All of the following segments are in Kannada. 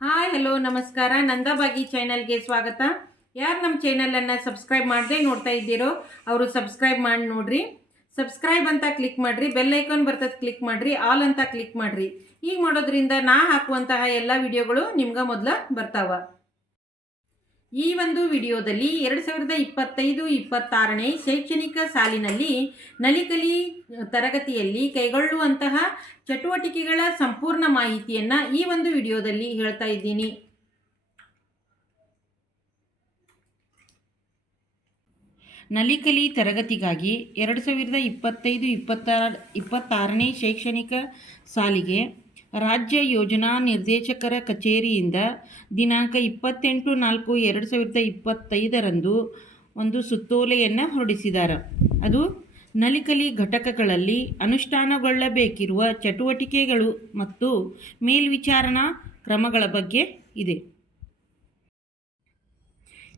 ಹಾಯ್, ಹಲೋ, ನಮಸ್ಕಾರ. ನಂದಾಬಾಗಿ ಚಾನಲ್ಗೆ ಸ್ವಾಗತ. ಯಾರು ನಮ್ಮ ಚಾನಲನ್ನು ಸಬ್ಸ್ಕ್ರೈಬ್ ಮಾಡದೆ ನೋಡ್ತಾ ಇದ್ದೀರೋ, ಅವರು ಸಬ್ಸ್ಕ್ರೈಬ್ ಮಾಡಿ ನೋಡ್ರಿ. ಸಬ್ಸ್ಕ್ರೈಬ್ ಅಂತ ಕ್ಲಿಕ್ ಮಾಡಿರಿ ಬೆಲ್ ಐಕಾನ್ ಬರ್ತದೆ ಕ್ಲಿಕ್ ಮಾಡಿರಿ ಆಲ್ ಅಂತ ಕ್ಲಿಕ್ ಮಾಡಿರಿ. ಈಗ ಮಾಡೋದ್ರಿಂದ ನಾ ಹಾಕುವಂತಹ ಎಲ್ಲ ವಿಡಿಯೋಗಳು ನಿಮ್ಗೆ ಮೊದಲ ಬರ್ತಾವ. ಈ ಒಂದು ವಿಡಿಯೋದಲ್ಲಿ ಎರಡು ಸಾವಿರದ ಇಪ್ಪತ್ತೈದು, ಇಪ್ಪತ್ತಾರನೇ ಶೈಕ್ಷಣಿಕ ಸಾಲಿನಲ್ಲಿ ನಲಿಕಲಿ ತರಗತಿಯಲ್ಲಿ ಕೈಗೊಳ್ಳುವಂತಹ ಚಟುವಟಿಕೆಗಳ ಸಂಪೂರ್ಣ ಮಾಹಿತಿಯನ್ನು ಈ ಒಂದು ವಿಡಿಯೋದಲ್ಲಿ ಹೇಳ್ತಾ ಇದ್ದೀನಿ. ನಲಿಕಲಿ ತರಗತಿಗಾಗಿ ಎರಡು ಸಾವಿರದ ಇಪ್ಪತ್ತೈದು, ಇಪ್ಪತ್ತಾರ, ಇಪ್ಪತ್ತಾರನೇ ಶೈಕ್ಷಣಿಕ ಸಾಲಿಗೆ ರಾಜ್ಯ ಯೋಜನಾ ನಿರ್ದೇಶಕರ ಕಚೇರಿಯಿಂದ ದಿನಾಂಕ ಇಪ್ಪತ್ತೆಂಟು ನಾಲ್ಕು ಎರಡು ಸಾವಿರದ ಇಪ್ಪತ್ತೈದರಂದು ಒಂದು ಸುತ್ತೋಲೆಯನ್ನು ಹೊರಡಿಸಿದ್ದಾರೆ ಅದು ನಲಿಕಲಿ ಘಟಕಗಳಲ್ಲಿ ಅನುಷ್ಠಾನಗೊಳ್ಳಬೇಕಿರುವ ಚಟುವಟಿಕೆಗಳು ಮತ್ತು ಮೇಲ್ವಿಚಾರಣಾ ಕ್ರಮಗಳ ಬಗ್ಗೆ ಇದೆ.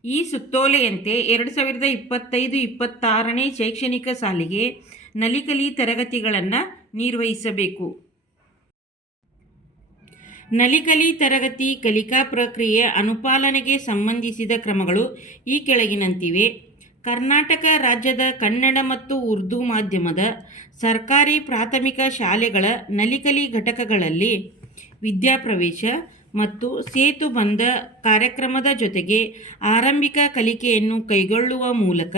ಈ ಸುತ್ತೋಲೆಯಂತೆ ಎರಡು ಸಾವಿರದ ಇಪ್ಪತ್ತೈದು ಇಪ್ಪತ್ತಾರನೇ ಶೈಕ್ಷಣಿಕ ಸಾಲಿಗೆ ನಲಿಕಲಿ ತರಗತಿಗಳನ್ನು ನಿರ್ವಹಿಸಬೇಕು. ನಲಿಕಲಿ ತರಗತಿ ಕಲಿಕಾ ಪ್ರಕ್ರಿಯೆ ಅನುಪಾಲನೆಗೆ ಸಂಬಂಧಿಸಿದ ಕ್ರಮಗಳು ಈ ಕೆಳಗಿನಂತಿವೆ. ಕರ್ನಾಟಕ ರಾಜ್ಯದ ಕನ್ನಡ ಮತ್ತು ಉರ್ದು ಮಾಧ್ಯಮದ ಸರ್ಕಾರಿ ಪ್ರಾಥಮಿಕ ಶಾಲೆಗಳ ನಲಿಕಲಿ ಘಟಕಗಳಲ್ಲಿ ವಿದ್ಯಾಪ್ರವೇಶ ಮತ್ತು ಸೇತುಬಂಧ ಕಾರ್ಯಕ್ರಮದ ಜೊತೆಗೆ ಆರಂಭಿಕ ಕಲಿಕೆಯನ್ನು ಕೈಗೊಳ್ಳುವ ಮೂಲಕ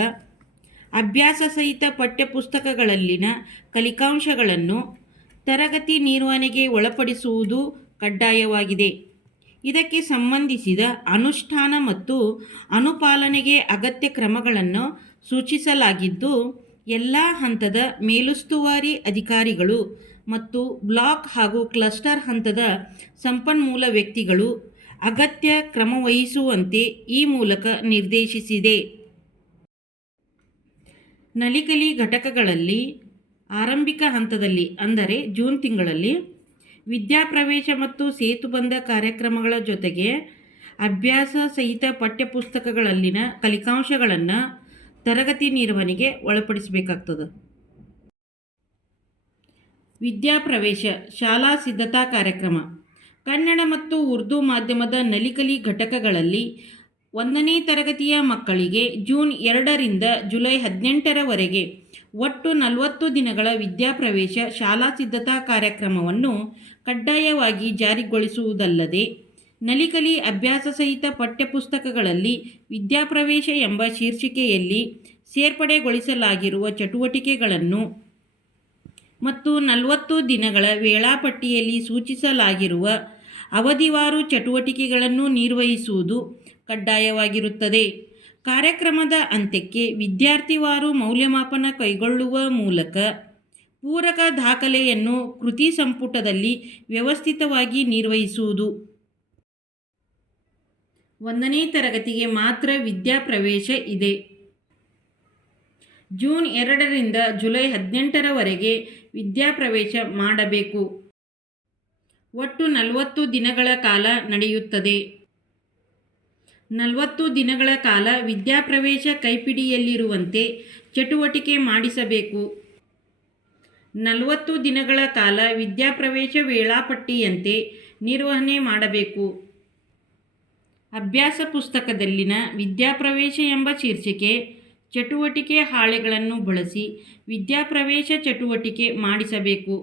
ಅಭ್ಯಾಸ ಸಹಿತ ಪಠ್ಯಪುಸ್ತಕಗಳಲ್ಲಿನ ಕಲಿಕಾಂಶಗಳನ್ನು ತರಗತಿ ನಿರ್ವಹಣೆಗೆ ಒಳಪಡಿಸುವುದು ಕಡ್ಡಾಯವಾಗಿದೆ. ಇದಕ್ಕೆ ಸಂಬಂಧಿಸಿದ ಅನುಷ್ಠಾನ ಮತ್ತು ಅನುಪಾಲನೆಗೆ ಅಗತ್ಯ ಕ್ರಮಗಳನ್ನು ಸೂಚಿಸಲಾಗಿದ್ದು, ಎಲ್ಲ ಹಂತದ ಮೇಲುಸ್ತುವಾರಿ ಅಧಿಕಾರಿಗಳು ಮತ್ತು ಬ್ಲಾಕ್ ಹಾಗೂ ಕ್ಲಸ್ಟರ್ ಹಂತದ ಸಂಪನ್ಮೂಲ ವ್ಯಕ್ತಿಗಳು ಅಗತ್ಯ ಕ್ರಮವಹಿಸುವಂತೆ ಈ ಮೂಲಕ ನಿರ್ದೇಶಿಸಿದೆ. ನಲಿಕಲಿ ಘಟಕಗಳಲ್ಲಿ ಆರಂಭಿಕ ಹಂತದಲ್ಲಿ, ಅಂದರೆ ಜೂನ್ ತಿಂಗಳಲ್ಲಿ ವಿದ್ಯಾಪ್ರವೇಶ ಮತ್ತು ಸೇತುಬಂಧ ಕಾರ್ಯಕ್ರಮಗಳ ಜೊತೆಗೆ ಅಭ್ಯಾಸ ಸಹಿತ ಪಠ್ಯಪುಸ್ತಕಗಳಲ್ಲಿನ ಕಲಿಕಾಂಶಗಳನ್ನು ತರಗತಿ ನಿರ್ವಹಣೆಗೆ ಒಳಪಡಿಸಬೇಕಾಗ್ತದೆ. ವಿದ್ಯಾಪ್ರವೇಶ, ಶಾಲಾ ಸಿದ್ಧತಾ ಕಾರ್ಯಕ್ರಮ. ಕನ್ನಡ ಮತ್ತು ಉರ್ದು ಮಾಧ್ಯಮದ ನಲಿಕಲಿ ಘಟಕಗಳಲ್ಲಿ ಒಂದನೇ ತರಗತಿಯ ಮಕ್ಕಳಿಗೆ ಜೂನ್ ಎರಡರಿಂದ ಜುಲೈ ಹದಿನೆಂಟರವರೆಗೆ ಒಟ್ಟು ನಲವತ್ತು ದಿನಗಳ ವಿದ್ಯಾಪ್ರವೇಶ ಶಾಲಾ ಸಿದ್ಧತಾ ಕಾರ್ಯಕ್ರಮವನ್ನು ಕಡ್ಡಾಯವಾಗಿ ಜಾರಿಗೊಳಿಸುವುದಲ್ಲದೆ ನಲಿಕಲಿ ಅಭ್ಯಾಸ ಸಹಿತ ಪಠ್ಯಪುಸ್ತಕಗಳಲ್ಲಿ ವಿದ್ಯಾಪ್ರವೇಶ ಎಂಬ ಶೀರ್ಷಿಕೆಯಲ್ಲಿ ಸೇರ್ಪಡೆಗೊಳಿಸಲಾಗಿರುವ ಚಟುವಟಿಕೆಗಳನ್ನು ಮತ್ತು ನಲವತ್ತು ದಿನಗಳ ವೇಳಾಪಟ್ಟಿಯಲ್ಲಿ ಸೂಚಿಸಲಾಗಿರುವ ಅವಧಿವಾರು ಚಟುವಟಿಕೆಗಳನ್ನು ನಿರ್ವಹಿಸುವುದು ಕಡ್ಡಾಯವಾಗಿರುತ್ತದೆ. ಕಾರ್ಯಕ್ರಮದ ಅಂತ್ಯಕ್ಕೆ ವಿದ್ಯಾರ್ಥಿವಾರು ಮೌಲ್ಯಮಾಪನ ಕೈಗೊಳ್ಳುವ ಮೂಲಕ ಪೂರಕ ದಾಖಲೆಯನ್ನು ಕೃತಿ ಸಂಪುಟದಲ್ಲಿ ವ್ಯವಸ್ಥಿತವಾಗಿ ನಿರ್ವಹಿಸುವುದು. ಒಂದನೇ ತರಗತಿಗೆ ಮಾತ್ರ ವಿದ್ಯಾಪ್ರವೇಶ ಇದೆ. ಜೂನ್ ಎರಡರಿಂದ ಜುಲೈ ಹದಿನೆಂಟರವರೆಗೆ ವಿದ್ಯಾಪ್ರವೇಶ ಮಾಡಬೇಕು. ಒಟ್ಟು ನಲವತ್ತು ದಿನಗಳ ಕಾಲ ನಡೆಯುತ್ತದೆ. ನಲವತ್ತು ದಿನಗಳ ಕಾಲ ವಿದ್ಯಾಪ್ರವೇಶ ಕೈಪಿಡಿಯಲ್ಲಿರುವಂತೆ ಚಟುವಟಿಕೆ ಮಾಡಿಸಬೇಕು. ನಲವತ್ತು ದಿನಗಳ ಕಾಲ ವಿದ್ಯಾಪ್ರವೇಶ ವೇಳಾಪಟ್ಟಿಯಂತೆ ನಿರ್ವಹಣೆ ಮಾಡಬೇಕು. ಅಭ್ಯಾಸ ಪುಸ್ತಕದಲ್ಲಿನ ವಿದ್ಯಾಪ್ರವೇಶ ಎಂಬ ಶೀರ್ಷಿಕೆ ಚಟುವಟಿಕೆ ಹಾಳೆಗಳನ್ನು ಬಳಸಿ ವಿದ್ಯಾಪ್ರವೇಶ ಚಟುವಟಿಕೆ ಮಾಡಿಸಬೇಕು.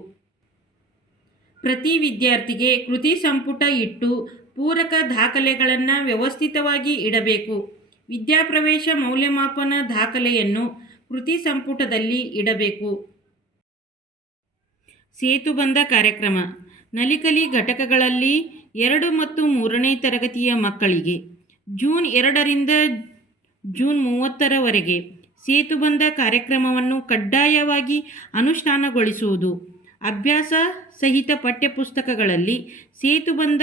ಪ್ರತಿ ವಿದ್ಯಾರ್ಥಿಗೆ ಕೃತಿ ಸಂಪುಟ ಇಟ್ಟು ಪೂರಕ ದಾಖಲೆಗಳನ್ನು ವ್ಯವಸ್ಥಿತವಾಗಿ ಇಡಬೇಕು. ವಿದ್ಯಾಪ್ರವೇಶ ಮೌಲ್ಯಮಾಪನ ದಾಖಲೆಯನ್ನು ಕೃತಿ ಸಂಪುಟದಲ್ಲಿ ಇಡಬೇಕು. ಸೇತುಬಂಧ ಕಾರ್ಯಕ್ರಮ. ನಲಿಕಲಿ ಘಟಕಗಳಲ್ಲಿ ಎರಡು ಮತ್ತು ಮೂರನೇ ತರಗತಿಯ ಮಕ್ಕಳಿಗೆ. ಜೂನ್ ಎರಡರಿಂದ ಜೂನ್ ಮೂವತ್ತರವರೆಗೆ ಸೇತುಬಂಧ ಕಾರ್ಯಕ್ರಮವನ್ನು ಕಡ್ಡಾಯವಾಗಿ ಅನುಷ್ಠಾನಗೊಳಿಸುವುದು. ಅಭ್ಯಾಸ ಸಹಿತ ಪಠ್ಯಪುಸ್ತಕಗಳಲ್ಲಿ ಸೇತುಬಂಧ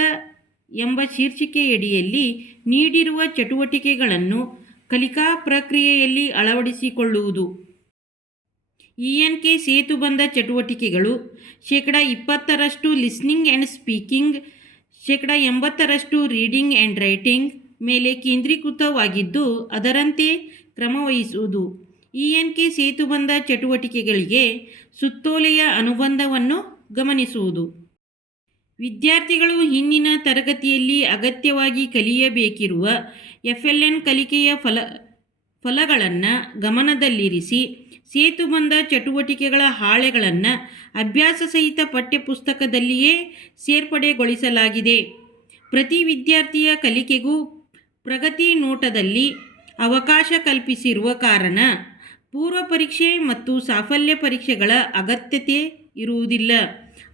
ಎಂಬ ಶೀರ್ಷಿಕೆಯಡಿಯಲ್ಲಿ ನೀಡಿರುವ ಚಟುವಟಿಕೆಗಳನ್ನು ಕಲಿಕಾ ಪ್ರಕ್ರಿಯೆಯಲ್ಲಿ ಅಳವಡಿಸಿಕೊಳ್ಳುವುದು. ಇ ಎನ್ ಕೆ ಸೇತುಬಂಧ ಚಟುವಟಿಕೆಗಳು ಶೇಕಡ ಇಪ್ಪತ್ತರಷ್ಟು ಲಿಸ್ನಿಂಗ್ ಆ್ಯಂಡ್ ಸ್ಪೀಕಿಂಗ್, ಶೇಕಡ ಎಂಬತ್ತರಷ್ಟು ರೀಡಿಂಗ್ ಆ್ಯಂಡ್ ರೈಟಿಂಗ್ ಮೇಲೆ ಕೇಂದ್ರೀಕೃತವಾಗಿದ್ದು ಅದರಂತೆ ಕ್ರಮವಹಿಸುವುದು. ಇ ಎನ್ ಕೆ ಸೇತುಬಂಧ ಚಟುವಟಿಕೆಗಳಿಗೆ ಸುತ್ತೋಲೆಯ ಅನುಬಂಧವನ್ನು ಗಮನಿಸುವುದು. ವಿದ್ಯಾರ್ಥಿಗಳು ಹಿಂದಿನ ತರಗತಿಯಲ್ಲಿ ಅಗತ್ಯವಾಗಿ ಕಲಿಯಬೇಕಿರುವ ಎಫ್ ಎಲ್ ಎನ್ ಕಲಿಕೆಯ ಫಲ, ಫಲಗಳನ್ನು ಗಮನದಲ್ಲಿರಿಸಿ ಸೇತುಬಂಧ ಚಟುವಟಿಕೆಗಳ ಹಾಳೆಗಳನ್ನು ಅಭ್ಯಾಸ ಸಹಿತ ಪಠ್ಯಪುಸ್ತಕದಲ್ಲಿಯೇ ಸೇರ್ಪಡೆಗೊಳಿಸಲಾಗಿದೆ. ಪ್ರತಿ ವಿದ್ಯಾರ್ಥಿಯ ಕಲಿಕೆಗೂ ಪ್ರಗತಿ ನೋಟದಲ್ಲಿ ಅವಕಾಶ ಕಲ್ಪಿಸಿರುವ ಕಾರಣ ಪೂರ್ವ ಪರೀಕ್ಷೆ ಮತ್ತು ಸಾಫಲ್ಯ ಪರೀಕ್ಷೆಗಳ ಅಗತ್ಯತೆ ಇರುವುದಿಲ್ಲ.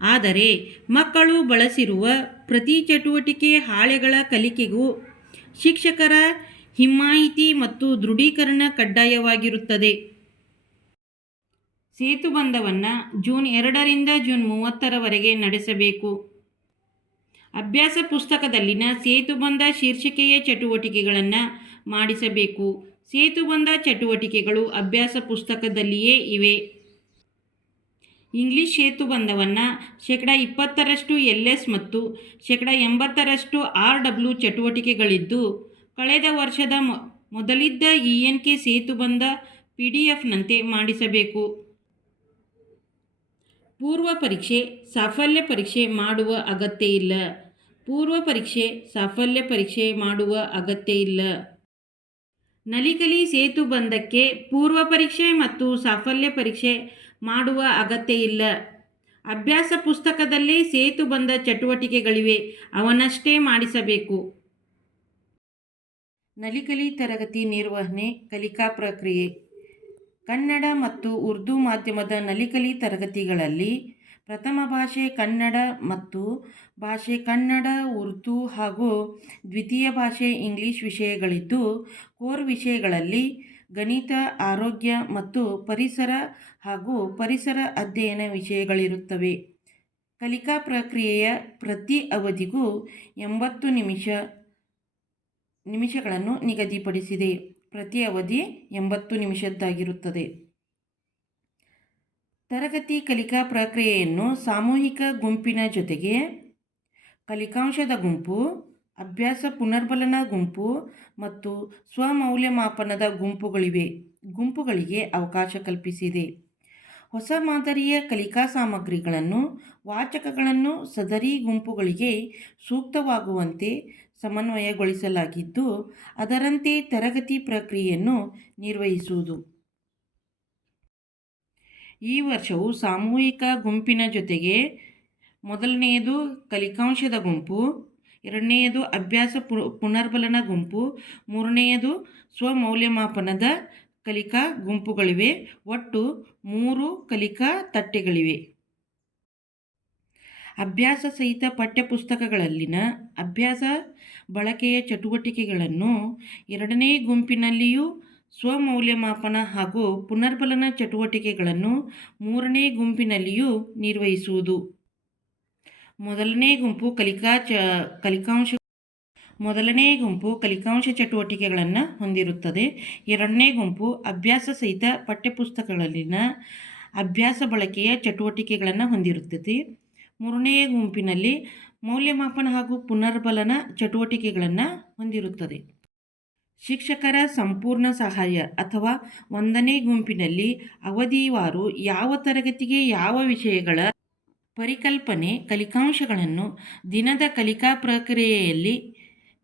ಆದರೆ ಮಕ್ಕಳು ಬಳಸಿರುವ ಪ್ರತಿ ಚಟುವಟಿಕೆ ಹಾಳೆಗಳ ಕಲಿಕೆಗೂ ಶಿಕ್ಷಕರ ಹಿಮ್ಮಾಯಿತಿ ಮತ್ತು ದೃಢೀಕರಣ ಕಡ್ಡಾಯವಾಗಿರುತ್ತದೆ. ಸೇತುಬಂಧವನ್ನು ಜೂನ್ ಎರಡರಿಂದ ಜೂನ್ ಮೂವತ್ತರವರೆಗೆ ನಡೆಸಬೇಕು. ಅಭ್ಯಾಸ ಪುಸ್ತಕದಲ್ಲಿನ ಸೇತುಬಂಧ ಶೀರ್ಷಿಕೆಯ ಚಟುವಟಿಕೆಗಳನ್ನು ಮಾಡಿಸಬೇಕು. ಸೇತುಬಂಧ ಚಟುವಟಿಕೆಗಳು ಅಭ್ಯಾಸ ಪುಸ್ತಕದಲ್ಲಿಯೇ ಇವೆ. ಇಂಗ್ಲಿಷ್ ಸೇತುಬಂಧವನ್ನು ಶೇಕಡ ಇಪ್ಪತ್ತರಷ್ಟು ಎಲ್ ಎಸ್ ಮತ್ತು ಶೇಕಡ ಎಂಬತ್ತರಷ್ಟು ಆರ್ ಡಬ್ಲ್ಯೂ ಚಟುವಟಿಕೆಗಳಿದ್ದು, ಕಳೆದ ವರ್ಷದ ಮೊದಲಿದ್ದ E N K ಸೇತುಬಂಧ P D ಎಫ್ನಂತೆ ಮಾಡಿಸಬೇಕು. ಪೂರ್ವ ಪರೀಕ್ಷೆ, ಸಾಫಲ್ಯ ಪರೀಕ್ಷೆ ಮಾಡುವ ಅಗತ್ಯ ಇಲ್ಲ. ಪೂರ್ವ ಪರೀಕ್ಷೆ, ಸಾಫಲ್ಯ ಪರೀಕ್ಷೆ ಮಾಡುವ ಅಗತ್ಯ ಇಲ್ಲ. ನಲಿಕಲಿ ಸೇತುಬಂಧಕ್ಕೆ ಪೂರ್ವ ಪರೀಕ್ಷೆ ಮತ್ತು ಸಾಫಲ್ಯ ಪರೀಕ್ಷೆ ಮಾಡುವ ಅಗತ್ಯ ಇಲ್ಲ. ಅಭ್ಯಾಸ ಪುಸ್ತಕದಲ್ಲೇ ಸೇತುಬಂಧ ಚಟುವಟಿಕೆಗಳಿವೆ, ಅವನಷ್ಟೇ ಮಾಡಿಸಬೇಕು. ನಲಿಕಲಿ ತರಗತಿ ನಿರ್ವಹಣೆ, ಕಲಿಕಾ ಪ್ರಕ್ರಿಯೆ. ಕನ್ನಡ ಮತ್ತು ಉರ್ದು ಮಾಧ್ಯಮದ ನಲಿಕಲಿ ತರಗತಿಗಳಲ್ಲಿ ಪ್ರಥಮ ಭಾಷೆ ಕನ್ನಡ ಮತ್ತು ಭಾಷೆ ಕನ್ನಡ, ಉರ್ದು ಹಾಗೂ ದ್ವಿತೀಯ ಭಾಷೆ ಇಂಗ್ಲಿಷ್ ವಿಷಯಗಳಿದ್ದು, ಕೋರ್ ವಿಷಯಗಳಲ್ಲಿ ಗಣಿತ, ಆರೋಗ್ಯ ಮತ್ತು ಪರಿಸರ ಹಾಗೂ ಪರಿಸರ ಅಧ್ಯಯನ ವಿಷಯಗಳಿರುತ್ತವೆ. ಕಲಿಕಾ ಪ್ರಕ್ರಿಯೆಯ ಪ್ರತಿ ಅವಧಿಗೂ ಎಂಬತ್ತು ನಿಮಿಷ, ನಿಮಿಷಗಳನ್ನು ನಿಗದಿಪಡಿಸಿದೆ. ಪ್ರತಿ ಅವಧಿ ಎಂಬತ್ತು ನಿಮಿಷದ್ದಾಗಿರುತ್ತದೆ. ತರಗತಿ ಕಲಿಕಾ ಪ್ರಕ್ರಿಯೆಯನ್ನು ಸಾಮೂಹಿಕ ಗುಂಪಿನ ಜೊತೆಗೆ ಕಲಿಕಾಂಶದ ಗುಂಪು, ಅಭ್ಯಾಸ ಪುನರ್ಬಲನ ಗುಂಪು ಮತ್ತು ಸ್ವಮೌಲ್ಯಮಾಪನದ ಗುಂಪುಗಳಿವೆ, ಗುಂಪುಗಳಿಗೆ ಅವಕಾಶ ಕಲ್ಪಿಸಿದೆ. ಹೊಸ ಮಾದರಿಯ ಕಲಿಕಾ ಸಾಮಗ್ರಿಗಳನ್ನು, ವಾಚಕಗಳನ್ನು ಸದರಿ ಗುಂಪುಗಳಿಗೆ ಸೂಕ್ತವಾಗುವಂತೆ ಸಮನ್ವಯಗೊಳಿಸಲಾಗಿದ್ದು, ಅದರಂತೆ ತರಗತಿ ಪ್ರಕ್ರಿಯೆಯನ್ನು ನಿರ್ವಹಿಸುವುದು. ಈ ವರ್ಷವು ಸಾಮೂಹಿಕ ಗುಂಪಿನ ಜೊತೆಗೆ ಮೊದಲನೆಯದು ಕಲಿಕಾಂಶದ ಗುಂಪು, ಎರಡನೆಯದು ಅಭ್ಯಾಸ ಪು ಪುನರ್ಬಲನ ಗುಂಪು, ಮೂರನೆಯದು ಸ್ವಮೌಲ್ಯಮಾಪನದ ಕಲಿಕಾ ಗುಂಪುಗಳಿವೆ. ಒಟ್ಟು ಮೂರು ಕಲಿಕಾ ತಟ್ಟೆಗಳಿವೆ. ಅಭ್ಯಾಸ ಸಹಿತ ಪಠ್ಯಪುಸ್ತಕಗಳಲ್ಲಿನ ಅಭ್ಯಾಸ ಬಳಕೆಯ ಚಟುವಟಿಕೆಗಳನ್ನು ಎರಡನೇ ಗುಂಪಿನಲ್ಲಿಯೂ ಸ್ವಮೌಲ್ಯಮಾಪನ ಹಾಗೂ ಪುನರ್ಬಲನ ಚಟುವಟಿಕೆಗಳನ್ನು ಮೂರನೇ ಗುಂಪಿನಲ್ಲಿಯೂ ನಿರ್ವಹಿಸುವುದು. ಮೊದಲನೇ ಗುಂಪು ಕಲಿಕಾ ಚ, ಕಲಿಕಾಂಶ, ಮೊದಲನೇ ಗುಂಪು ಕಲಿಕಾಂಶ ಚಟುವಟಿಕೆಗಳನ್ನು ಹೊಂದಿರುತ್ತದೆ. ಎರಡನೇ ಗುಂಪು ಅಭ್ಯಾಸ ಸಹಿತ ಪಠ್ಯಪುಸ್ತಕಗಳಲ್ಲಿನ ಅಭ್ಯಾಸ ಬಳಕೆಯ ಚಟುವಟಿಕೆಗಳನ್ನು ಹೊಂದಿರುತ್ತದೆ. ಮೂರನೇ ಗುಂಪಿನಲ್ಲಿ ಮೌಲ್ಯಮಾಪನ ಹಾಗೂ ಪುನರ್ಬಲನ ಚಟುವಟಿಕೆಗಳನ್ನು ಹೊಂದಿರುತ್ತದೆ. ಶಿಕ್ಷಕರ ಸಂಪೂರ್ಣ ಸಹಾಯ ಅಥವಾ ಒಂದನೇ ಗುಂಪಿನಲ್ಲಿ ಅವಧಿವಾರು ಯಾವ ತರಗತಿಗೆ ಯಾವ ವಿಷಯಗಳ ಪರಿಕಲ್ಪನೆ ಕಲಿಕಾಂಶಗಳನ್ನು ದಿನದ ಕಲಿಕಾ ಪ್ರಕ್ರಿಯೆಯಲ್ಲಿ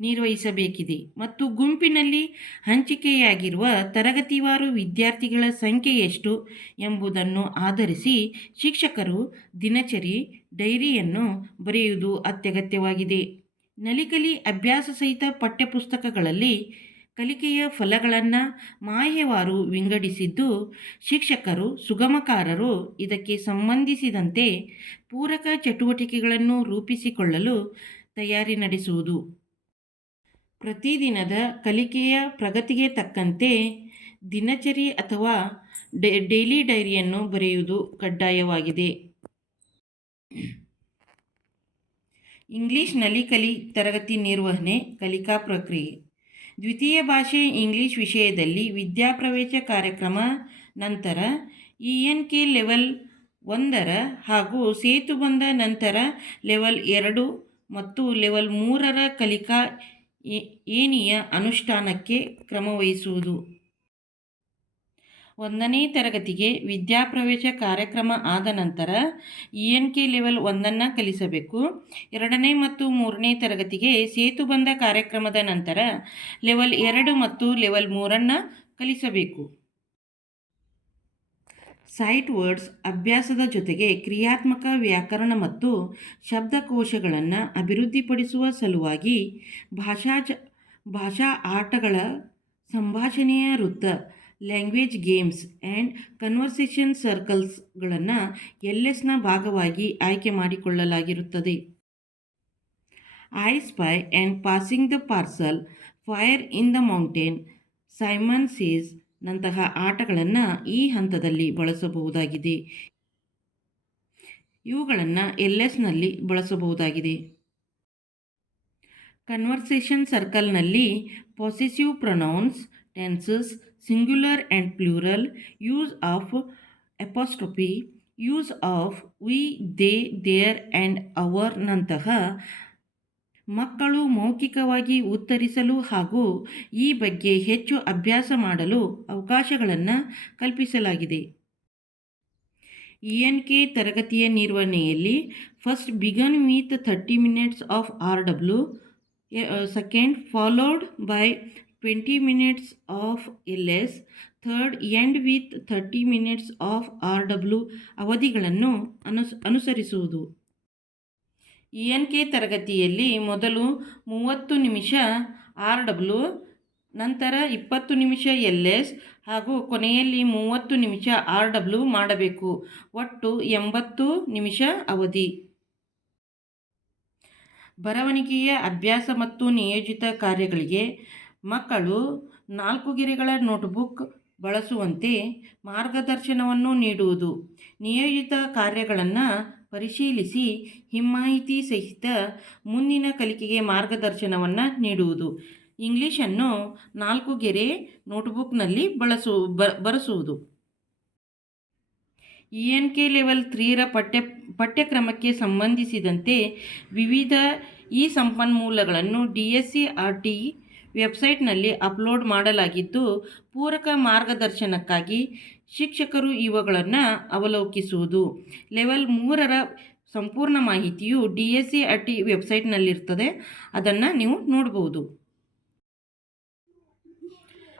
ನಿರ್ವಹಿಸಬೇಕಿದೆ ಮತ್ತು ಗುಂಪಿನಲ್ಲಿ ಹಂಚಿಕೆಯಾಗಿರುವ ತರಗತಿವಾರು ವಿದ್ಯಾರ್ಥಿಗಳ ಸಂಖ್ಯೆ ಎಷ್ಟು ಎಂಬುದನ್ನು ಆಧರಿಸಿ ಶಿಕ್ಷಕರು ದಿನಚರಿ ಡೈರಿಯನ್ನು ಬರೆಯುವುದು ಅತ್ಯಗತ್ಯವಾಗಿದೆ. ನಲಿಕಲಿ ಅಭ್ಯಾಸ ಸಹಿತ ಪಠ್ಯಪುಸ್ತಕಗಳಲ್ಲಿ ಕಲಿಕೆಯ ಫಲಗಳನ್ನು ಮಾಹೆವಾರು ವಿಂಗಡಿಸಿದ್ದು ಶಿಕ್ಷಕರು, ಸುಗಮಕಾರರು ಇದಕ್ಕೆ ಸಂಬಂಧಿಸಿದಂತೆ ಪೂರಕ ಚಟುವಟಿಕೆಗಳನ್ನು ರೂಪಿಸಿಕೊಳ್ಳಲು ತಯಾರಿ ನಡೆಸುವುದು. ಪ್ರತಿದಿನದ ಕಲಿಕೆಯ ಪ್ರಗತಿಗೆ ತಕ್ಕಂತೆ ದಿನಚರಿ ಅಥವಾ ಡೈಲಿ ಡೈರಿಯನ್ನು ಬರೆಯುವುದು ಕಡ್ಡಾಯವಾಗಿದೆ. ಇಂಗ್ಲಿಷ್ನಲ್ಲಿ ಕಲಿ, ತರಗತಿ ನಿರ್ವಹಣೆ, ಕಲಿಕಾ ಪ್ರಕ್ರಿಯೆ. ದ್ವಿತೀಯ ಭಾಷೆ ಇಂಗ್ಲಿಷ್ ವಿಷಯದಲ್ಲಿ ವಿದ್ಯಾಪ್ರವೇಶ ಕಾರ್ಯಕ್ರಮ ನಂತರ ಇ ಎನ್ ಕೆ ಲೆವೆಲ್ ಒಂದರ ಹಾಗೂ ಸೇತು ಬಂದ ನಂತರ ಲೆವೆಲ್ ಎರಡು ಮತ್ತು ಲೆವೆಲ್ ಮೂರರ ಕಲಿಕಾ ಏನಿಯ ಅನುಷ್ಠಾನಕ್ಕೆ ಕ್ರಮವಹಿಸುವುದು ಒಂದನೇ ತರಗತಿಗೆ ವಿದ್ಯಾಪ್ರವೇಶ ಕಾರ್ಯಕ್ರಮ ಆದ ನಂತರ ಇ ಎನ್ ಕೆ ಲೆವೆಲ್ ಒಂದನ್ನು ಕಲಿಸಬೇಕು. ಎರಡನೇ ಮತ್ತು ಮೂರನೇ ತರಗತಿಗೆ ಸೇತುಬಂಧ ಕಾರ್ಯಕ್ರಮದ ನಂತರ ಲೆವೆಲ್ ಎರಡು ಮತ್ತು ಲೆವೆಲ್ ಮೂರನ್ನು ಕಲಿಸಬೇಕು. ಸೈಟ್ ವರ್ಡ್ಸ್ ಅಭ್ಯಾಸದ ಜೊತೆಗೆ ಕ್ರಿಯಾತ್ಮಕ ವ್ಯಾಕರಣ ಮತ್ತು ಶಬ್ದಕೋಶಗಳನ್ನು ಅಭಿವೃದ್ಧಿಪಡಿಸುವ ಸಲುವಾಗಿ ಭಾಷಾ ಭಾಷಾ ಆಟಗಳ ಸಂಭಾಷಣೆಯ ವೃತ್ತ ಲ್ಯಾಂಗ್ವೇಜ್ ಗೇಮ್ಸ್ ಆ್ಯಂಡ್ ಕನ್ವರ್ಸೇಷನ್ ಸರ್ಕಲ್ಸ್ಗಳನ್ನು ಎಲ್ ಎಸ್ನ ಭಾಗವಾಗಿ ಆಯ್ಕೆ ಮಾಡಿಕೊಳ್ಳಲಾಗಿರುತ್ತದೆ. I spy and passing the parcel fire in the mountain Simon says ನಂತಹ ಆಟಗಳನ್ನು ಈ ಹಂತದಲ್ಲಿ ಬಳಸಬಹುದಾಗಿದೆ. ಇವುಗಳನ್ನು ಎಲ್ ಎಸ್ನಲ್ಲಿ ಬಳಸಬಹುದಾಗಿದೆ. Conversation ಸರ್ಕಲ್ನಲ್ಲಿ possessive pronouns tenses singular and plural use of apostrophe use of we they their and ಅವರ್ನಂತಹ ಮಕ್ಕಳು ಮೌಖಿಕವಾಗಿ ಉತ್ತರಿಸಲು ಹಾಗೂ ಈ ಬಗ್ಗೆ ಹೆಚ್ಚು ಅಭ್ಯಾಸ ಮಾಡಲು ಅವಕಾಶಗಳನ್ನು ಕಲ್ಪಿಸಲಾಗಿದೆ. ಇ ಎನ್ ಕೆ ತರಗತಿಯ ನಿರ್ವಹಣೆಯಲ್ಲಿ first begin with thirty minutes of R W second followed by twenty minutes of L S third end with thirty minutes of R W ಅವಧಿಗಳನ್ನು ಅನುಸ್, ಅನುಸರಿಸುವುದು. ಇ ಎನ್ ಕೆ ತರಗತಿಯಲ್ಲಿ ಮೊದಲು ಮೂವತ್ತು ನಿಮಿಷ ಆರ್ ಡಬ್ಲ್ಯೂ ನಂತರ ಇಪ್ಪತ್ತು ನಿಮಿಷ ಎಲ್ ಎಸ್ ಹಾಗೂ ಕೊನೆಯಲ್ಲಿ ಮೂವತ್ತು ನಿಮಿಷ ಆರ್ ಡಬ್ಲ್ಯೂ ಮಾಡಬೇಕು. ಒಟ್ಟು ಎಂಬತ್ತು ನಿಮಿಷ ಅವಧಿ. ಬರವಣಿಗೆಯ ಅಭ್ಯಾಸ ಮತ್ತು ನಿಯೋಜಿತ ಕಾರ್ಯಗಳಿಗೆ ಮಕ್ಕಳು ನಾಲ್ಕು ಗೆರೆಗಳ ನೋಟ್ಬುಕ್ ಬಳಸುವಂತೆ ಮಾರ್ಗದರ್ಶನವನ್ನು ನೀಡುವುದು. ನಿಯೋಜಿತ ಕಾರ್ಯಗಳನ್ನು ಪರಿಶೀಲಿಸಿ ಹಿಮ್ಮಾಹಿತಿ ಸಹಿತ ಮುಂದಿನ ಕಲಿಕೆಗೆ ಮಾರ್ಗದರ್ಶನವನ್ನು ನೀಡುವುದು. ಇಂಗ್ಲೀಷನ್ನು ನಾಲ್ಕು ಗೆರೆ ನೋಟ್ಬುಕ್ನಲ್ಲಿ ಬಳಸು ಬರೆಸುವುದು. ಇ ಎನ್ ಕೆ ಲೆವೆಲ್ ತ್ರೀರ ಪಠ್ಯ, ಪಠ್ಯಕ್ರಮಕ್ಕೆ ಸಂಬಂಧಿಸಿದಂತೆ ವಿವಿಧ ಈ ಸಂಪನ್ಮೂಲಗಳನ್ನು D S C R T ವೆಬ್ಸೈಟ್ನಲ್ಲಿ ಅಪ್ಲೋಡ್ ಮಾಡಲಾಗಿದ್ದು, ಪೂರಕ ಮಾರ್ಗದರ್ಶನಕ್ಕಾಗಿ ಶಿಕ್ಷಕರು ಇವುಗಳನ್ನು ಅವಲೋಕಿಸುವುದು. ಲೆವೆಲ್ ಮೂರರ ಸಂಪೂರ್ಣ ಮಾಹಿತಿಯು D S C R T ವೆಬ್ಸೈಟ್ನಲ್ಲಿರ್ತದೆ. ಅದನ್ನು ನೀವು ನೋಡ್ಬೋದು.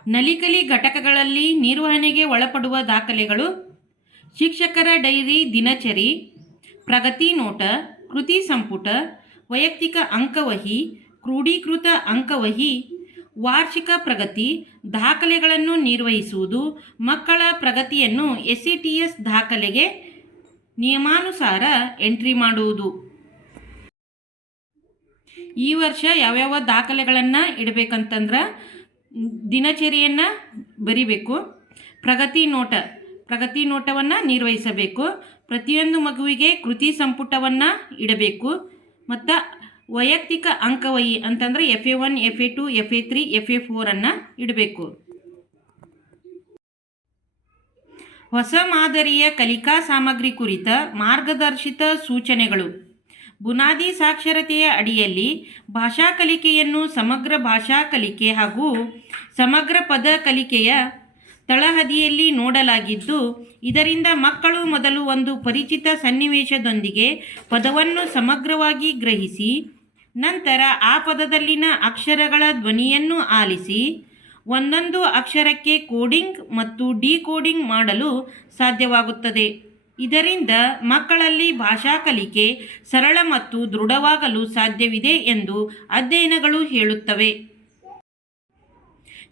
ನಲಿಕಲಿ ಘಟಕಗಳಲ್ಲಿ ನಿರ್ವಹಣೆಗೆ ಒಳಪಡುವ ದಾಖಲೆಗಳು, ಶಿಕ್ಷಕರ ಡೈರಿ ದಿನಚರಿ, ಪ್ರಗತಿ ನೋಟ, ಕೃತಿ ಸಂಪುಟ, ವೈಯಕ್ತಿಕ ಅಂಕವಹಿ ಕ್ರೋಢೀಕೃತ ಅಂಕವಹಿ ವಾರ್ಷಿಕ ಪ್ರಗತಿ ದಾಖಲೆಗಳನ್ನು ನಿರ್ವಹಿಸುವುದು, ಮಕ್ಕಳ ಪ್ರಗತಿಯನ್ನು ಎಸ್ ಸಿ ಟಿ ಎಸ್ ದಾಖಲೆಗೆ ನಿಯಮಾನುಸಾರ ಎಂಟ್ರಿ ಮಾಡುವುದು. ಈ ವರ್ಷ ಯಾವ್ಯಾವ ದಾಖಲೆಗಳನ್ನು ಇಡಬೇಕಂತಂದ್ರೆ ದಿನಚರಿಯನ್ನು ಬರಿಬೇಕು, ಪ್ರಗತಿ ನೋಟ, ಪ್ರಗತಿ ನೋಟವನ್ನು ನಿರ್ವಹಿಸಬೇಕು, ಪ್ರತಿಯೊಂದು ಮಗುವಿಗೆ ಕೃತಿ ಸಂಪುಟವನ್ನು ಇಡಬೇಕು, ಮತ್ತು ವೈಯಕ್ತಿಕ ಅಂಕವಹಿ ಅಂತಂದರೆ F A one F A two F A three F A ಫೋರನ್ನು ಇಡಬೇಕು. ಹೊಸ ಮಾದರಿಯ ಕಲಿಕಾ ಸಾಮಗ್ರಿ ಕುರಿತ ಮಾರ್ಗದರ್ಶಿತ ಸೂಚನೆಗಳು. ಬುನಾದಿ ಸಾಕ್ಷರತೆಯ ಅಡಿಯಲ್ಲಿ ಭಾಷಾ ಕಲಿಕೆಯನ್ನು ಸಮಗ್ರ ಭಾಷಾ ಕಲಿಕೆ ಹಾಗೂ ಸಮಗ್ರ ಪದ ಕಲಿಕೆಯ ತಳಹದಿಯಲ್ಲಿ ನೋಡಲಾಗಿದ್ದು, ಇದರಿಂದ ಮಕ್ಕಳು ಮೊದಲು ಒಂದು ಪರಿಚಿತ ಸನ್ನಿವೇಶದೊಂದಿಗೆ ಪದವನ್ನು ಸಮಗ್ರವಾಗಿ ಗ್ರಹಿಸಿ ನಂತರ ಆ ಪದದಲ್ಲಿನ ಅಕ್ಷರಗಳ ಧ್ವನಿಯನ್ನು ಆಲಿಸಿ, ಒಂದೊಂದು ಅಕ್ಷರಕ್ಕೆ ಕೋಡಿಂಗ್ ಮತ್ತು ಡಿಕೋಡಿಂಗ್ ಮಾಡಲು ಸಾಧ್ಯವಾಗುತ್ತದೆ. ಇದರಿಂದ ಮಕ್ಕಳಲ್ಲಿ ಭಾಷಾ ಕಲಿಕೆ ಸರಳ ಮತ್ತು ದೃಢವಾಗಲು ಸಾಧ್ಯವಿದೆ ಎಂದು ಅಧ್ಯಯನಗಳು ಹೇಳುತ್ತವೆ.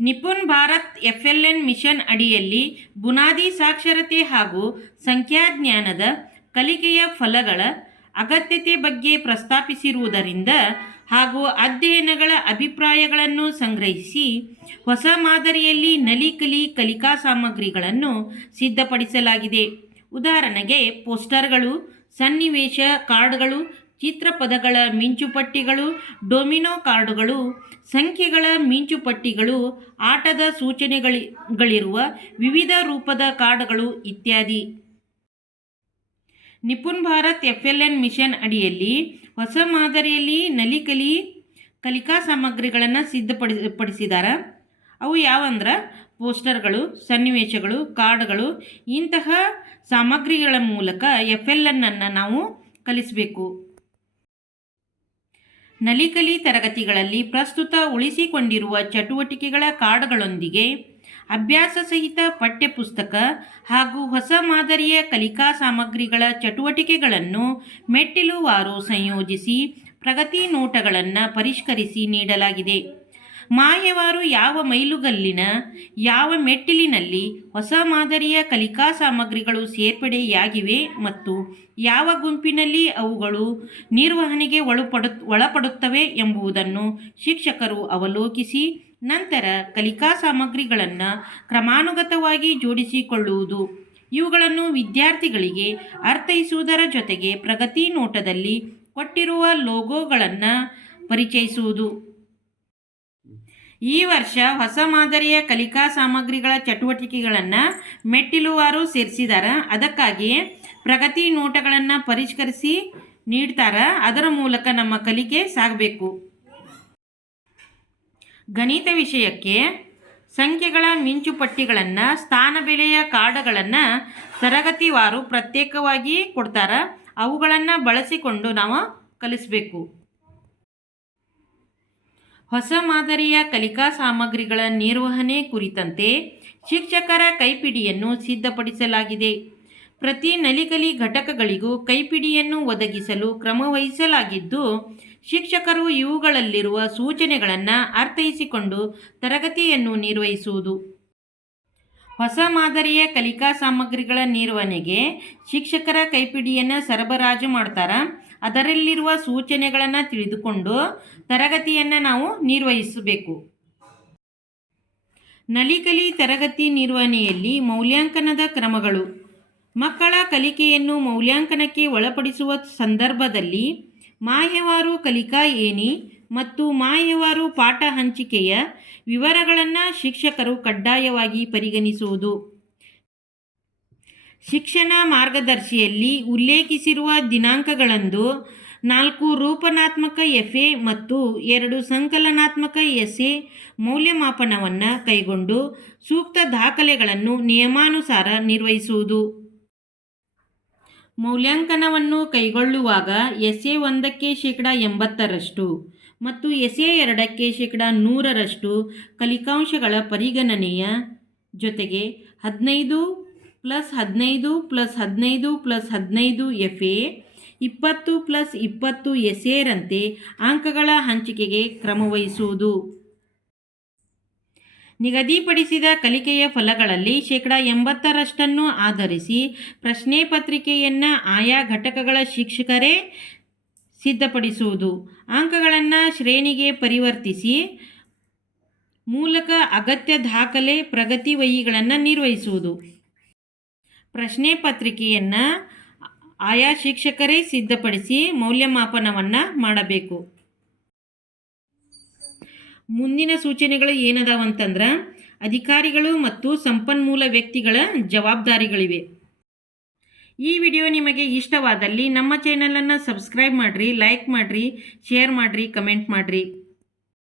Nipun Bharat F L N mission ಅಡಿಯಲ್ಲಿ ಬುನಾದಿ ಸಾಕ್ಷರತೆ ಹಾಗೂ ಸಂಖ್ಯಾಜ್ಞಾನದ ಕಲಿಕೆಯ ಫಲಗಳ ಅಗತ್ಯತೆ ಬಗ್ಗೆ ಪ್ರಸ್ತಾಪಿಸಿರುವುದರಿಂದ ಹಾಗೂ ಅಧ್ಯಯನಗಳ ಅಭಿಪ್ರಾಯಗಳನ್ನು ಸಂಗ್ರಹಿಸಿ ಹೊಸ ಮಾದರಿಯಲ್ಲಿ ನಲಿಕಲಿ ಕಲಿಕಾ ಸಾಮಗ್ರಿಗಳನ್ನು ಸಿದ್ಧಪಡಿಸಲಾಗಿದೆ. ಉದಾಹರಣೆಗೆ ಪೋಸ್ಟರ್ಗಳು, ಸನ್ನಿವೇಶ ಕಾರ್ಡ್ಗಳು, ಚಿತ್ರಪದಗಳ ಮಿಂಚುಪಟ್ಟಿಗಳು, ಡೊಮಿನೋ ಕಾರ್ಡುಗಳು, ಸಂಖ್ಯೆಗಳ ಮಿಂಚುಪಟ್ಟಿಗಳು, ಆಟದ ಸೂಚನೆಗಳಿರುವ ವಿವಿಧ ರೂಪದ ಕಾರ್ಡ್ಗಳು ಇತ್ಯಾದಿ. Nipun Bharat F L N mission ಅಡಿಯಲ್ಲಿ ಹೊಸ ಮಾದರಿಯಲ್ಲಿ ನಲಿಕಲಿ ಕಲಿಕಾ ಸಾಮಗ್ರಿಗಳನ್ನು ಸಿದ್ಧಪಡಿಸಿ ಪಡಿಸಿದ್ದಾರೆ ಅವು ಯಾವಂದ್ರೆ? ಪೋಸ್ಟರ್ಗಳು, ಸನ್ನಿವೇಶಗಳು, ಕಾರ್ಡ್ಗಳು, ಇಂತಹ ಸಾಮಗ್ರಿಗಳ ಮೂಲಕ ಎಫ್ ಎಲ್ ಎನ್ನನ್ನು ನಾವು ಕಲಿಸಬೇಕು. ನಲಿಕಲಿ ತರಗತಿಗಳಲ್ಲಿ ಪ್ರಸ್ತುತ ಉಳಿಸಿಕೊಂಡಿರುವ ಚಟುವಟಿಕೆಗಳ ಕಾರ್ಡ್ಗಳೊಂದಿಗೆ ಅಭ್ಯಾಸ ಸಹಿತ ಪಠ್ಯಪುಸ್ತಕ ಹಾಗೂ ಹೊಸ ಮಾದರಿಯ ಕಲಿಕಾ ಸಾಮಗ್ರಿಗಳ ಚಟುವಟಿಕೆಗಳನ್ನು ಮೆಟ್ಟಿಲುವಾರು ಸಂಯೋಜಿಸಿ ಪ್ರಗತಿ ನೋಟಗಳನ್ನು ಪರಿಷ್ಕರಿಸಿ ನೀಡಲಾಗಿದೆ. ಮಾಯವಾರು ಯಾವ ಮೈಲುಗಲ್ಲಿನ, ಯಾವ ಮೆಟ್ಟಿಲಿನಲ್ಲಿ ಹೊಸ ಮಾದರಿಯ ಕಲಿಕಾ ಸಾಮಗ್ರಿಗಳು ಸೇರ್ಪಡೆಯಾಗಿವೆ ಮತ್ತು ಯಾವ ಗುಂಪಿನಲ್ಲಿ ಅವುಗಳು ನಿರ್ವಹಣೆಗೆ ಒಳಪಡು, ಒಳಪಡುತ್ತವೆ ಎಂಬುದನ್ನು ಶಿಕ್ಷಕರು ಅವಲೋಕಿಸಿ ನಂತರ ಕಲಿಕಾ ಸಾಮಗ್ರಿಗಳನ್ನು ಕ್ರಮಾನುಗತವಾಗಿ ಜೋಡಿಸಿಕೊಳ್ಳುವುದು. ಇವುಗಳನ್ನು ವಿದ್ಯಾರ್ಥಿಗಳಿಗೆ ಅರ್ಥೈಸುವುದರ ಜೊತೆಗೆ ಪ್ರಗತಿ ನೋಟದಲ್ಲಿ ಕೊಟ್ಟಿರುವ ಲೋಗೋಗಳನ್ನು ಪರಿಚಯಿಸುವುದು. ಈ ವರ್ಷ ಹೊಸ ಮಾದರಿಯ ಕಲಿಕಾ ಸಾಮಗ್ರಿಗಳ ಚಟುವಟಿಕೆಗಳನ್ನು ಮೆಟ್ಟಿಲುವಾರು ಸೇರಿಸಿದಾರ. ಅದಕ್ಕಾಗಿ ಪ್ರಗತಿ ನೋಟಗಳನ್ನು ಪರಿಷ್ಕರಿಸಿ ನೀಡ್ತಾರ. ಅದರ ಮೂಲಕ ನಮ್ಮ ಕಲಿಕೆ ಸಾಗಬೇಕು. ಗಣಿತ ವಿಷಯಕ್ಕೆ ಸಂಖ್ಯೆಗಳ ಮಿಂಚುಪಟ್ಟಿಗಳನ್ನು ಸ್ಥಾನ ಬೆಲೆಯ ಕಾರ್ಡ್ಗಳನ್ನು ತರಗತಿವಾರು ಪ್ರತ್ಯೇಕವಾಗಿ ಕೊಡ್ತಾರ. ಅವುಗಳನ್ನು ಬಳಸಿಕೊಂಡು ನಾವು ಕಲಿಸಬೇಕು. ಹೊಸ ಮಾದರಿಯ ಕಲಿಕಾ ಸಾಮಗ್ರಿಗಳ ನಿರ್ವಹಣೆ ಕುರಿತಂತೆ ಶಿಕ್ಷಕರ ಕೈಪಿಡಿಯನ್ನು ಸಿದ್ಧಪಡಿಸಲಾಗಿದೆ. ಪ್ರತಿ ನಲಿಕಲಿ ಘಟಕಗಳಿಗೂ ಕೈಪಿಡಿಯನ್ನು ಒದಗಿಸಲು ಕ್ರಮವಹಿಸಲಾಗಿದ್ದು ಶಿಕ್ಷಕರು ಇವುಗಳಲ್ಲಿರುವ ಸೂಚನೆಗಳನ್ನು ಅರ್ಥೈಸಿಕೊಂಡು ತರಗತಿಯನ್ನು ನಿರ್ವಹಿಸುವುದು. ಹೊಸ ಮಾದರಿಯ ಕಲಿಕಾ ಸಾಮಗ್ರಿಗಳ ನಿರ್ವಹಣೆಗೆ ಶಿಕ್ಷಕರ ಕೈಪಿಡಿಯನ್ನು ಸರಬರಾಜು ಮಾಡ್ತಾರೆ. ಅದರಲ್ಲಿರುವ ಸೂಚನೆಗಳನ್ನು ತಿಳಿದುಕೊಂಡು ತರಗತಿಯನ್ನು ನಾವು ನಿರ್ವಹಿಸಬೇಕು. ನಲಿಕಲಿ ತರಗತಿ ನಿರ್ವಹಣೆಯಲ್ಲಿ ಮೌಲ್ಯಾಂಕನದ ಕ್ರಮಗಳು. ಮಕ್ಕಳ ಕಲಿಕೆಯನ್ನು ಮೌಲ್ಯಾಂಕನಕ್ಕೆ ಒಳಪಡಿಸುವ ಸಂದರ್ಭದಲ್ಲಿ ಮಾಹ್ಯವಾರು ಕಲಿಕಾ ಏಣಿ ಮತ್ತು ಮಾಯವಾರು ಪಾಠ ಹಂಚಿಕೆಯ ವಿವರಗಳನ್ನು ಶಿಕ್ಷಕರು ಕಡ್ಡಾಯವಾಗಿ ಪರಿಗಣಿಸುವುದು. ಶಿಕ್ಷಣ ಮಾರ್ಗದರ್ಶಿಯಲ್ಲಿ ಉಲ್ಲೇಖಿಸಿರುವ ದಿನಾಂಕಗಳಂದು ನಾಲ್ಕು ರೂಪನಾತ್ಮಕ ಎಫ್ ಮತ್ತು ಎರಡು ಸಂಕಲನಾತ್ಮಕ ಎಸ್ ಮೌಲ್ಯಮಾಪನವನ್ನು ಕೈಗೊಂಡು ಸೂಕ್ತ ದಾಖಲೆಗಳನ್ನು ನಿಯಮಾನುಸಾರ ನಿರ್ವಹಿಸುವುದು. ಮೌಲ್ಯಾಂಕನವನ್ನು ಕೈಗೊಳ್ಳುವಾಗ ಎಸ್ ಎ ಒಂದಕ್ಕೆ ಶೇಕಡ ಎಂಬತ್ತರಷ್ಟು ಮತ್ತು ಎಸ್ ಎ ಎರಡಕ್ಕೆ ಶೇಕಡ ನೂರರಷ್ಟು ಕಲಿಕಾಂಶಗಳ ಪರಿಗಣನೆಯ ಜೊತೆಗೆ ಹದಿನೈದು ಪ್ಲಸ್ ಹದಿನೈದು ಪ್ಲಸ್ ಹದಿನೈದು ಪ್ಲಸ್ ಹದಿನೈದು ಎಫ್ ಎ ಇಪ್ಪತ್ತು ಪ್ಲಸ್ ಇಪ್ಪತ್ತು ಎಸ್ ಎರಂತೆ ಅಂಕಗಳ ಹಂಚಿಕೆಗೆ ಕ್ರಮವಹಿಸುವುದು. ನಿಗದಿಪಡಿಸಿದ ಕಲಿಕೆಯ ಫಲಗಳಲ್ಲಿ ಶೇಕಡ ಎಂಬತ್ತರಷ್ಟನ್ನು ಆಧರಿಸಿ ಪ್ರಶ್ನೆ ಪತ್ರಿಕೆಯನ್ನು ಆಯಾ ಘಟಕಗಳ ಶಿಕ್ಷಕರೇ ಸಿದ್ಧಪಡಿಸುವುದು. ಅಂಕಗಳನ್ನು ಶ್ರೇಣಿಗೆ ಪರಿವರ್ತಿಸಿ ಮೂಲಕ ಅಗತ್ಯ ದಾಖಲೆ ಪ್ರಗತಿ ವಹಿಗಳನ್ನು ನಿರ್ವಹಿಸುವುದು. ಪ್ರಶ್ನೆ ಪತ್ರಿಕೆಯನ್ನು ಆಯಾ ಶಿಕ್ಷಕರೇ ಸಿದ್ಧಪಡಿಸಿ ಮೌಲ್ಯಮಾಪನವನ್ನು ಮಾಡಬೇಕು. ಮುಂದಿನ ಸೂಚನೆಗಳು ಏನದಾವಂತಂದ್ರೆ ಅಧಿಕಾರಿಗಳು ಮತ್ತು ಸಂಪನ್ಮೂಲ ವ್ಯಕ್ತಿಗಳ ಜವಾಬ್ದಾರಿಗಳಿವೆ. ಈ ವಿಡಿಯೋ ನಿಮಗೆ ಇಷ್ಟವಾದಲ್ಲಿ ನಮ್ಮ ಚಾನಲನ್ನು ಸಬ್ಸ್ಕ್ರೈಬ್ ಮಾಡಿರಿ ಲೈಕ್ ಮಾಡಿರಿ ಶೇರ್ ಮಾಡಿರಿ ಕಮೆಂಟ್ ಮಾಡಿರಿ.